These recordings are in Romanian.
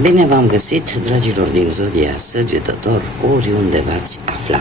Bine v-am găsit, dragilor din Zodia Săgetător, oriunde v-ați afla.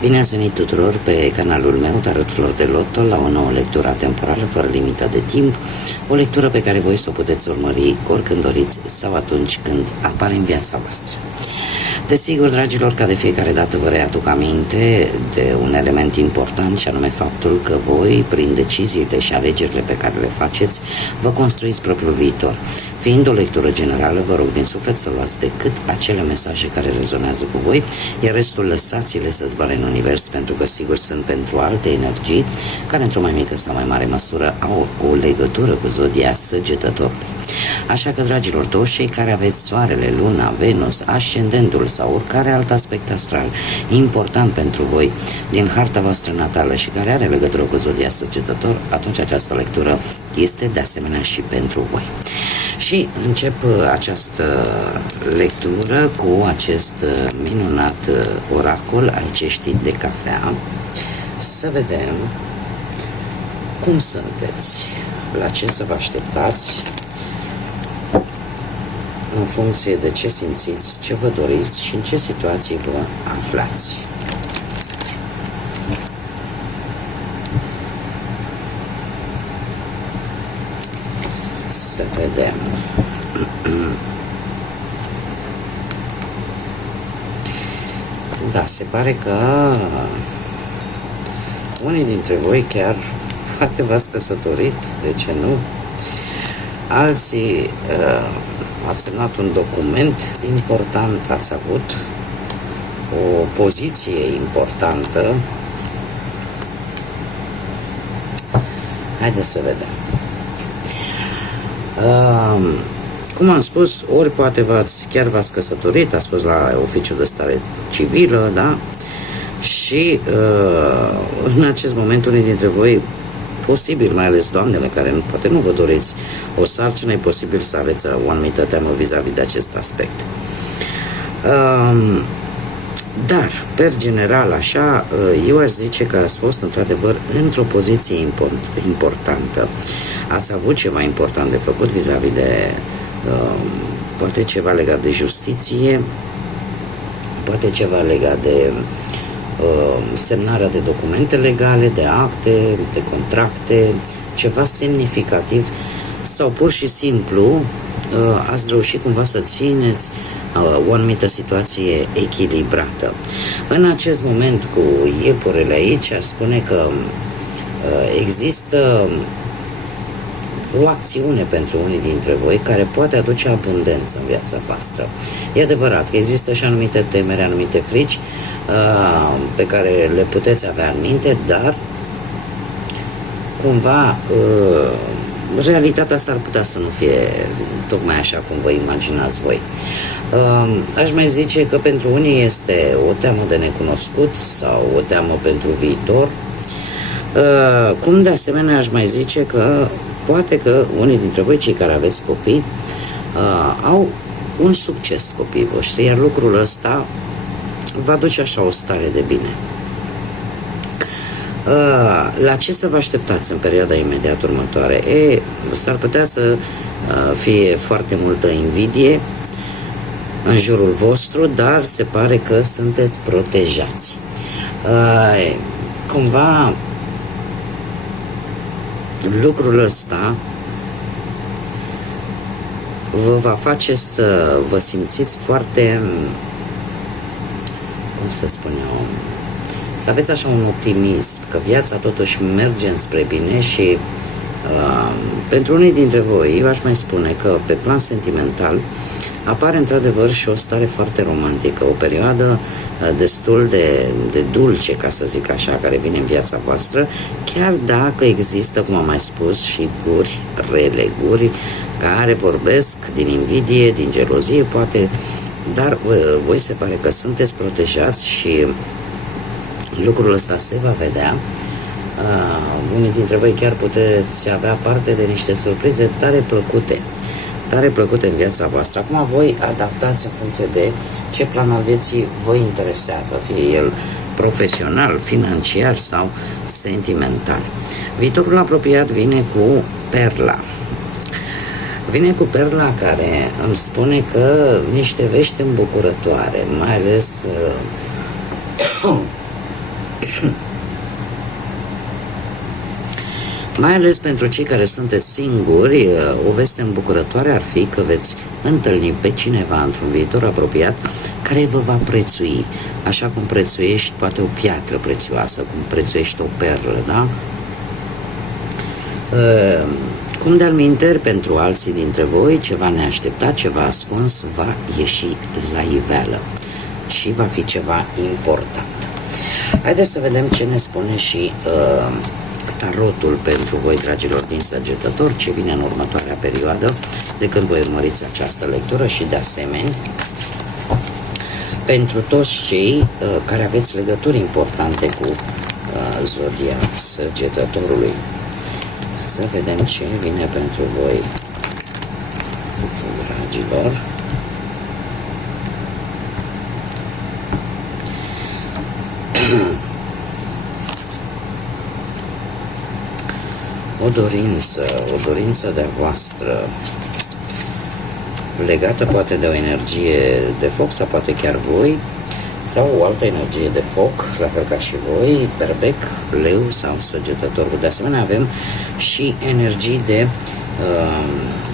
Bine ați venit tuturor pe canalul meu, Tarot Flori de Loto, la o nouă lectură temporală, fără limită de timp. O lectură pe care voi să o puteți urmări oricând doriți sau atunci când apare în viața voastră. Desigur, dragilor, ca de fiecare dată vă readuc aminte de un element important, și anume faptul că voi, prin deciziile și alegerile pe care le faceți, vă construiți propriul viitor. Fiind o lectură generală, vă rog din suflet să luați decât acele mesaje care rezonează cu voi, iar restul lăsați-le să zboare în univers, pentru că sigur sunt pentru alte energii care într-o mai mică sau mai mare măsură au o legătură cu Zodia Săgetătorului. Așa că, dragilor, toți cei care aveți Soarele, Luna, Venus, Ascendentul sau oricare alt aspect astral important pentru voi din harta voastră natală și care are legătură cu Zodia Săgetător, atunci această lectură este de asemenea și pentru voi. Și încep această lectură cu acest minunat oracol al ceștii de cafea. Să vedem cum sunteți, la ce să vă așteptați, în funcție de ce simțiți, ce vă doriți și în ce situații vă aflați. Să vedem. Da, se pare că unii dintre voi chiar poate v-ați căsătorit, de ce nu? Alții ați semnat un document important, ați avut o poziție importantă. Haideți să vedem. Cum am spus, ori poate chiar v-ați căsătorit, ați fost la oficiul de stare civilă, da? Și în acest moment unii dintre voi, posibil, mai ales doamnele care poate nu vă doriți o sarcină, e posibil să aveți o anumită teamă vis-a-vis de acest aspect. Dar, per general, așa, eu aș zice că ați fost într-adevăr într-o poziție importantă. Ați avut ceva important de făcut vis-a-vis de poate ceva legat de justiție, poate ceva legat de semnarea de documente legale, de acte, de contracte, ceva semnificativ, sau pur și simplu ați reușit cumva să țineți o anumită situație echilibrată. În acest moment, cu iepurele aici, aș spune că există o acțiune pentru unii dintre voi care poate aduce abundență în viața voastră. E adevărat că există și anumite temeri, anumite frici pe care le puteți avea în minte, dar cumva realitatea s-ar putea să nu fie tocmai așa cum vă imaginați voi. Aș mai zice că pentru unii este o teamă de necunoscut sau o teamă pentru viitor. Cum de asemenea aș mai zice că poate că unii dintre voi, cei care aveți copii, au un succes copiii voștri, iar lucrul ăsta va duce așa o stare de bine. La ce să vă așteptați în perioada imediat următoare? S-ar putea să fie foarte multă invidie în jurul vostru, dar se pare că sunteți protejați. Cumva lucrul ăsta vă va face să vă simțiți foarte, cum să spun eu, să aveți așa un optimism, că viața totuși merge înspre bine și pentru unii dintre voi, eu aș mai spune că pe plan sentimental apare într-adevăr și o stare foarte romantică, o perioadă destul de dulce, ca să zic așa, care vine în viața voastră, chiar dacă există, cum am mai spus, și guri rele, guri care vorbesc din invidie, din gelozie, poate, dar voi se pare că sunteți protejați și lucrul ăsta se va vedea. Unii dintre voi chiar puteți avea parte de niște surprize tare plăcute în viața voastră. Acum voi adaptați în funcție de ce plan al vieții vă interesează, fie el profesional, financiar sau sentimental. Viitorul apropiat vine cu perla. Vine cu perla care îmi spune că niște vești îmbucurătoare, mai ales mai ales pentru cei care sunteți singuri, o veste îmbucurătoare ar fi că veți întâlni pe cineva într-un viitor apropiat care vă va prețui, așa cum prețuiești poate o piatră prețioasă, cum prețuiești o perlă, da? Cum de-al minteri, pentru alții dintre voi, ceva neașteptat, ceva ascuns va ieși la iveală și va fi ceva important. Haideți să vedem ce ne spune și tarotul pentru voi, dragilor din Săgetător, ce vine în următoarea perioadă de când voi urmăriți această lectură și de asemenea pentru toți cei care aveți legături importante cu zodia Săgetătorului. Să vedem ce vine pentru voi, dragilor. O dorință de-a voastră, legată poate de o energie de foc sau poate chiar voi, sau o altă energie de foc, la fel ca și voi, berbec, leu sau Săgetător. De asemenea avem și energii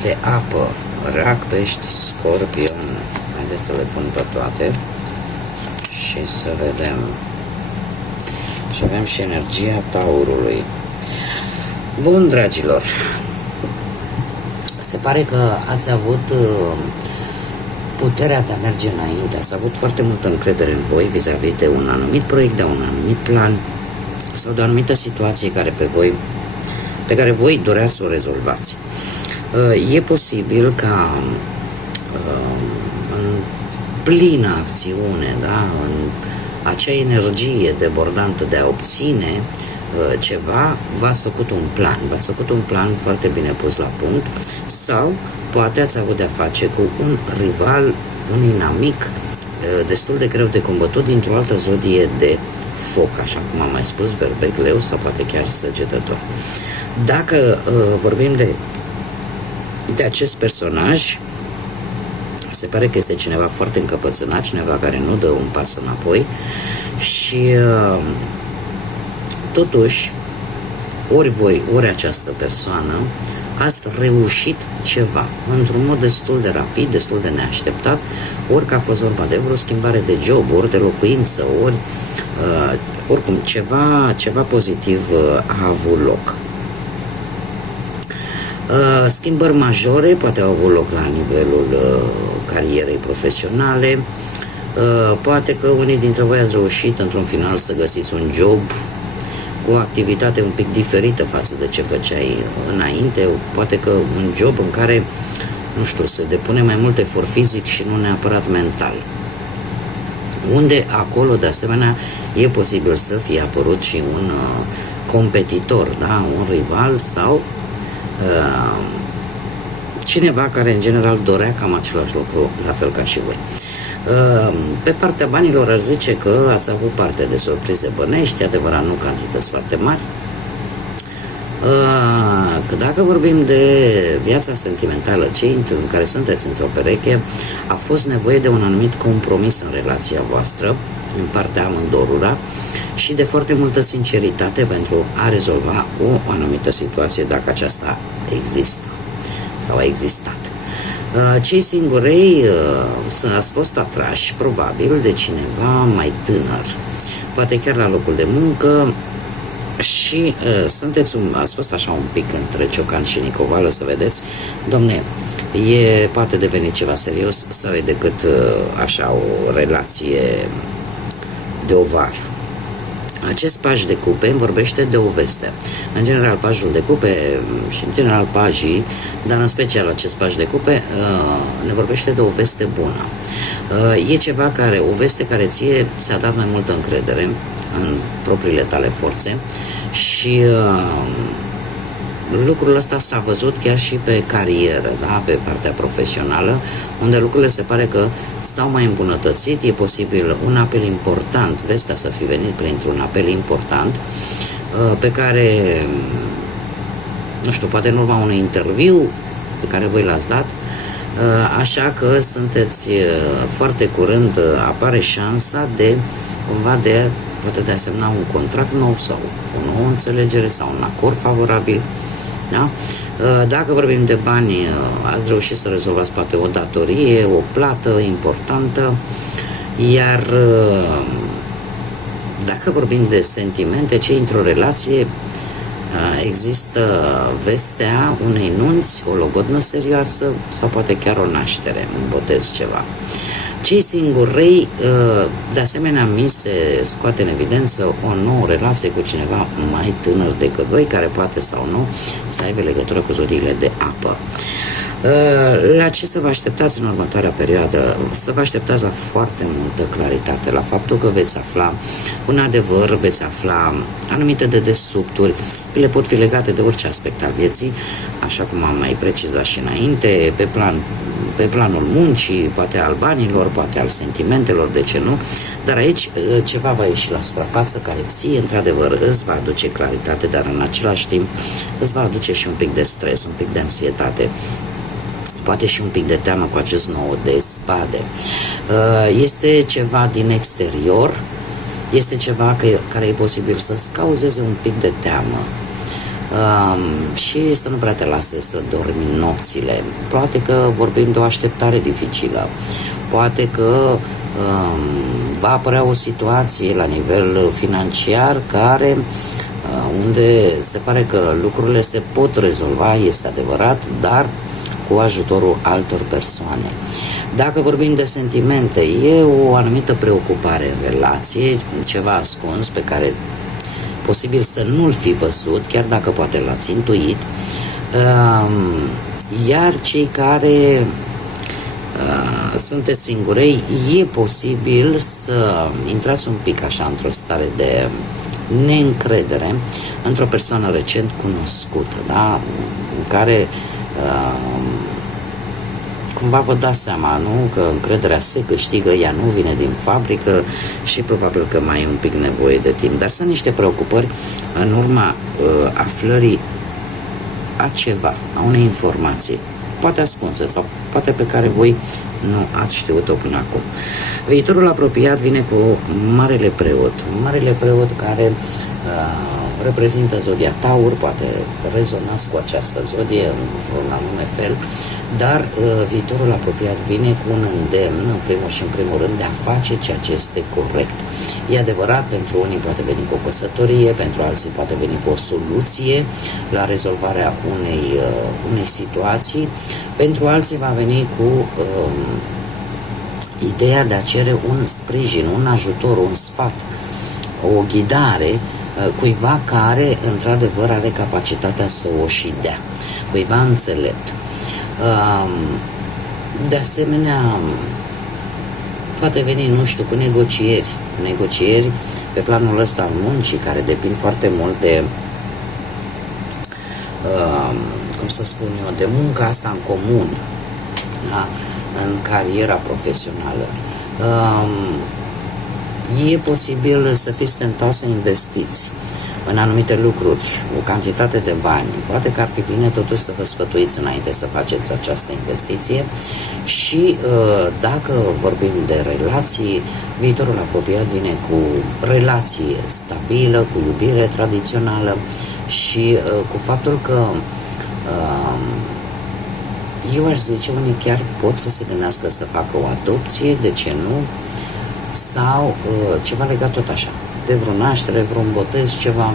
de apă, rac, pești, scorpion. Haideți să le pun pe toate și să vedem. Și avem și energia taurului. Bun, dragilor, se pare că ați avut puterea de a merge înainte, ați avut foarte multă încredere în voi vis-a-vis de un anumit proiect, de un anumit plan sau de o anumită situație pe care voi doreați să o rezolvați. E posibil ca în plină acțiune, da, în acea energie debordantă de a obține ceva, v-ați făcut un plan foarte bine pus la punct, sau poate ați avut de-a face cu un rival, un inamic destul de greu de combătut dintr-o altă zodie de foc, așa cum am mai spus, berbec, leu sau poate chiar Săgetător. Dacă vorbim de acest personaj, se pare că este cineva foarte încăpățânat, cineva care nu dă un pas înapoi și totuși, ori voi, ori această persoană, ați reușit ceva într-un mod destul de rapid, destul de neașteptat, ori că a fost vorba de vreo schimbare de job, ori de locuință, ori oricum ceva pozitiv a avut loc. Schimbări majore poate au avut loc la nivelul carierei profesionale, poate că unii dintre voi ați reușit într-un final să găsiți un job cu o activitate un pic diferită față de ce făceai înainte, poate că un job în care, nu știu, se depune mai mult efort fizic și nu neapărat mental. Unde acolo, de asemenea, e posibil să fie apărut și un competitor, da? Un rival sau cineva care în general dorea cam același lucru, la fel ca și voi. Pe partea banilor aș zice că ați avut parte de surprize bănești, adevărat, nu cantități foarte mari. Că dacă vorbim de viața sentimentală, cei în care sunteți într-o pereche, a fost nevoie de un anumit compromis în relația voastră, în partea amândorura, și de foarte multă sinceritate pentru a rezolva o anumită situație, dacă aceasta există sau a existat. Cei singurei ați fost atrași probabil de cineva mai tânăr, poate chiar la locul de muncă, și ați fost așa un pic între ciocan și nicovală, să vedeți, domne, poate deveni ceva serios sau e decât așa o relație de o vară. Acest paj de cupe îmi vorbește de o veste. În general, pajul de cupe și în general pajii, dar în special acest paj de cupe, ne vorbește de o veste bună. E ceva o veste care ție ți-a dat mai multă încredere în propriile tale forțe și lucrul ăsta s-a văzut chiar și pe carieră, da? Pe partea profesională, unde lucrurile se pare că s-au mai îmbunătățit. E posibil un apel important, vestea să fi venit printr-un apel important pe care, nu știu, poate în urma unui interviu, pe care voi l-ați dat, așa că sunteți foarte curând, apare șansa de cumva de poate de a semna un contract nou sau o nouă înțelegere sau un acord favorabil. Da? Dacă vorbim de bani, ați reușit să rezolvați poate o datorie, o plată importantă, iar dacă vorbim de sentimente, ce într-o relație, există vestea unei nunți, o logodnă serioasă sau poate chiar o naștere, un botez, ceva. Cei singurei, de asemenea, mi se scoate în evidență o nouă relație cu cineva mai tânăr decât voi, care poate sau nu să aibă legătură cu zodiile de apă. La ce să vă așteptați în următoarea perioadă? Să vă așteptați la foarte multă claritate, la faptul că veți afla un adevăr, veți afla anumite dedesubturi, le pot fi legate de orice aspect al vieții, așa cum am mai precizat și înainte, pe planul muncii, poate al banilor, poate al sentimentelor, de ce nu, dar aici ceva va ieși la suprafață care ție, într-adevăr, îți va aduce claritate, dar în același timp îți va aduce și un pic de stres, un pic de anxietate, poate și un pic de teamă cu acest nou de spade. Este ceva din exterior, este ceva care e posibil să-ți cauzeze un pic de teamă. Și să nu prea te lase să dormi nopțile. Poate că vorbim de o așteptare dificilă, poate că va apărea o situație la nivel financiar care unde se pare că lucrurile se pot rezolva, este adevărat, dar cu ajutorul altor persoane. Dacă vorbim de sentimente, e o anumită preocupare în relație, ceva ascuns pe care posibil să nu-l fi văzut, chiar dacă poate l-ați intuit, iar cei care sunteți singurei, e posibil să intrați un pic așa într-o stare de neîncredere într-o persoană recent cunoscută, da? În care cumva vă dați seama, nu? Că încrederea se câștigă, ea nu vine din fabrică și probabil că mai e un pic nevoie de timp. Dar sunt niște preocupări în urma aflării a ceva, a unei informații, poate ascunsă sau poate pe care voi nu ați știut-o până acum. Viitorul apropiat vine cu Marele Preot. Marele Preot care reprezintă zodia Taur, poate rezonați cu această zodie într-un anume fel, dar viitorul apropiat vine cu un îndemn, în primul și în primul rând, de a face ceea ce este corect. E adevărat, pentru unii poate veni cu o căsătorie, pentru alții poate veni cu o soluție la rezolvarea unei situații, pentru alții va veni cu ideea de a cere un sprijin, un ajutor, un sfat, o ghidare cuiva care, într-adevăr, are capacitatea să o și dea, cuiva înțelept. De asemenea, poate veni, nu știu, cu negocieri pe planul ăsta al muncii, care depind foarte mult de, cum să spun eu, de munca asta în comun, da? În cariera profesională. E posibil să fiți tentați să investiți în anumite lucruri, o cantitate de bani. Poate că ar fi bine totuși să vă sfătuiți înainte să faceți această investiție și dacă vorbim de relații, viitorul apropiat vine cu relație stabilă, cu iubire tradițională și cu faptul că eu aș zice, unii chiar pot să se gândească să facă o adopție, de ce nu? Sau ceva legat tot așa, de vreo naștere, vreun botez, ceva,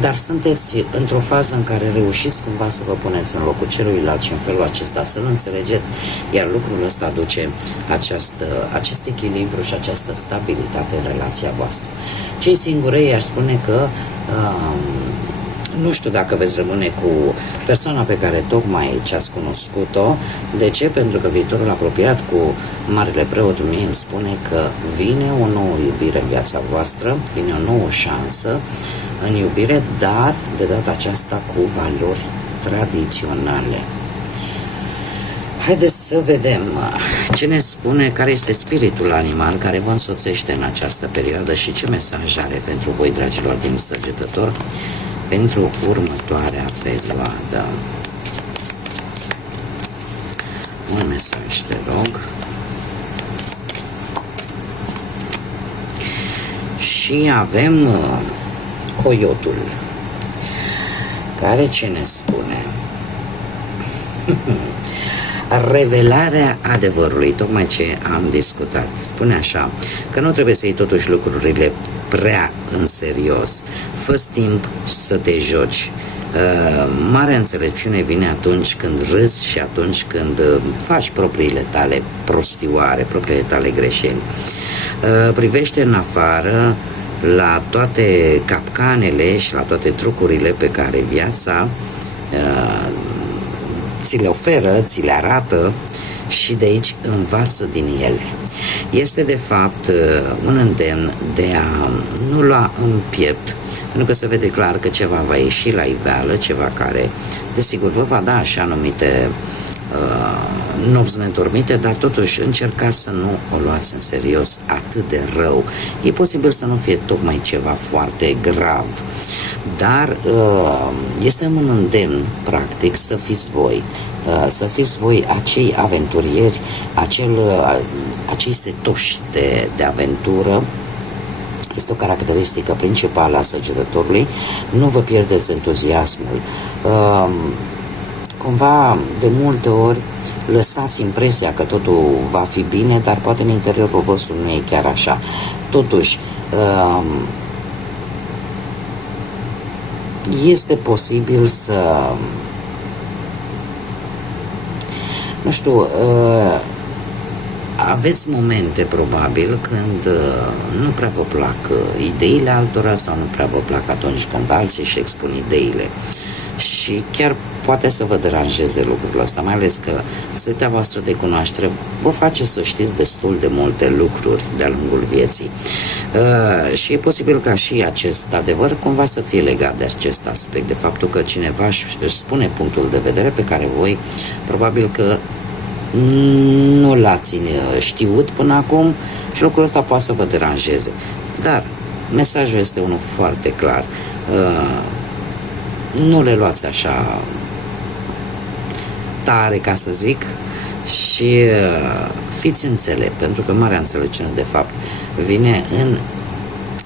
dar sunteți într-o fază în care reușiți cumva să vă puneți în locul celuilalt și în felul acesta să-l înțelegeți, iar lucrul ăsta aduce acest echilibru și această stabilitate în relația voastră. Cei singurei aș spune că nu știu dacă veți rămâne cu persoana pe care tocmai ce-ați cunoscut-o. De ce? Pentru că viitorul apropiat cu Marele Preot mie îmi spune că vine o nouă iubire în viața voastră, vine o nouă șansă în iubire, dar de data aceasta cu valori tradiționale. Haideți să vedem ce ne spune, care este spiritul animal care vă însoțește în această perioadă și ce mesaj are pentru voi, dragilor din Săgetător, pentru următoarea perioadă. Un mesaj, te rog. Și avem coiotul, care ce ne spune? Revelarea adevărului, tocmai ce am discutat. Spune așa, că nu trebuie să iei totuși lucrurile prea în serios. Fă-ți timp să te joci. Marea înțelepciune vine atunci când râzi și atunci când faci propriile tale prostioare, propriile tale greșeli. Privește în afară la toate capcanele și la toate trucurile pe care viața ți le oferă, ți le arată și de aici învață din ele. Este de fapt un îndemn de a nu lua în piept, pentru că se vede clar că ceva va ieși la iveală, ceva care, desigur, vă va da așa numite nopți nedormite, dar totuși încercați să nu o luați în serios atât de rău. E posibil să nu fie tocmai ceva foarte grav, dar este un îndemn, practic, să fiți voi. Să fiți voi acei aventurieri, acei setoși de aventură. Este o caracteristică principală a săgetătorului. Nu vă pierdeți entuziasmul. Cumva, de multe ori, lăsați impresia că totul va fi bine, dar poate în interiorul vostru nu e chiar așa. Totuși, este posibil să, nu știu, aveți momente probabil când nu prea vă plac ideile altora sau nu prea vă plac atunci când alții își expun ideile. Și chiar poate să vă deranjeze lucrul ăsta, mai ales că setea voastră de cunoaștere vă face să știți destul de multe lucruri de-a lungul vieții. Și e posibil ca și acest adevăr cumva să fie legat de acest aspect, de faptul că cineva își spune punctul de vedere pe care voi probabil că nu l-ați știut până acum și lucrul ăsta poate să vă deranjeze. Dar mesajul este unul foarte clar. Nu le luați așa tare, ca să zic, și fiți înțelepți, pentru că marea înțelepciune, de fapt, vine în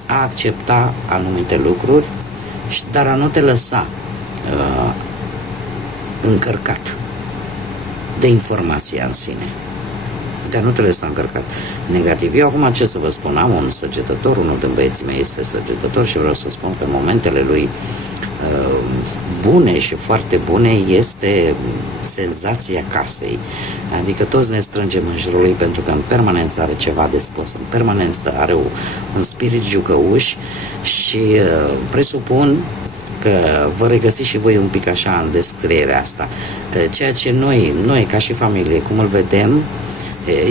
a accepta anumite lucruri, dar a nu te lăsa încărcat de informația în sine. Dar nu trebuie să am încărcat negativ. Eu acum ce să vă spun, am un săgetător, unul din băieții mei este săgetător și vreau să spun că în momentele lui bune și foarte bune este senzația casei. Adică toți ne strângem în jurul lui pentru că în permanență are ceva de spus, în permanență are un spirit jucăuș și presupun că vă regăsiți și voi un pic așa în descrierea asta. Ceea ce noi ca și familie, cum îl vedem,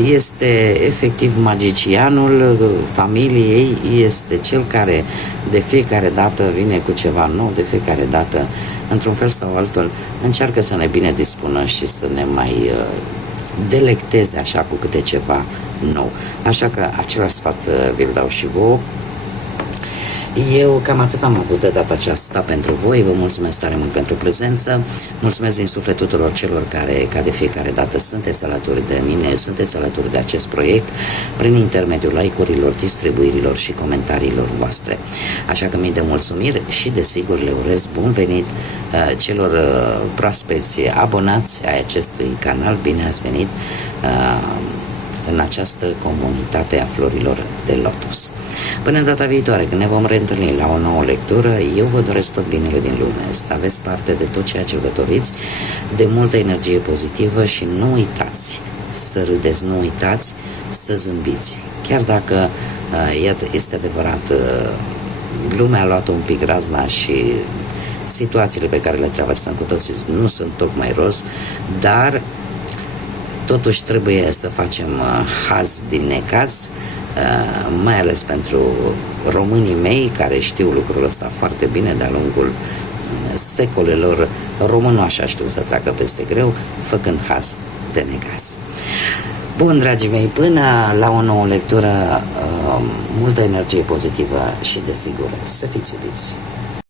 este efectiv magicianul familiei, este cel care de fiecare dată vine cu ceva nou, de fiecare dată, într-un fel sau altul, încearcă să ne bine dispună și să ne mai delecteze așa cu câte ceva nou. Așa că același sfat vi-l dau și vouă. Eu cam atât am avut de data aceasta pentru voi. Vă mulțumesc tare mult pentru prezență. Mulțumesc din suflet tuturor celor care, ca de fiecare dată, sunteți alături de mine, sunteți alături de acest proiect prin intermediul like-urilor, distribuirilor și comentariilor voastre. Așa că mii de mulțumiri și desigur le urez bun venit celor proaspeți abonați ai acestui canal. Bine ați venit în această comunitate a florilor de lotus. Până în data viitoare, când ne vom reîntâlni la o nouă lectură, eu vă doresc tot binele din lume, să aveți parte de tot ceea ce vă doriți, de multă energie pozitivă și nu uitați să râdeți, nu uitați să zâmbiți. Chiar dacă, iată, este adevărat, lumea a luat un pic razna și situațiile pe care le traversăm cu toții nu sunt tocmai roz, dar totuși trebuie să facem haz din necaz, mai ales pentru românii mei care știu lucrul ăsta foarte bine de-a lungul secolelor. Românul așa știu să treacă peste greu, făcând haz de necaz. Bun, dragii mei, până la o nouă lectură, multă energie pozitivă și, desigur, să fiți iubiți!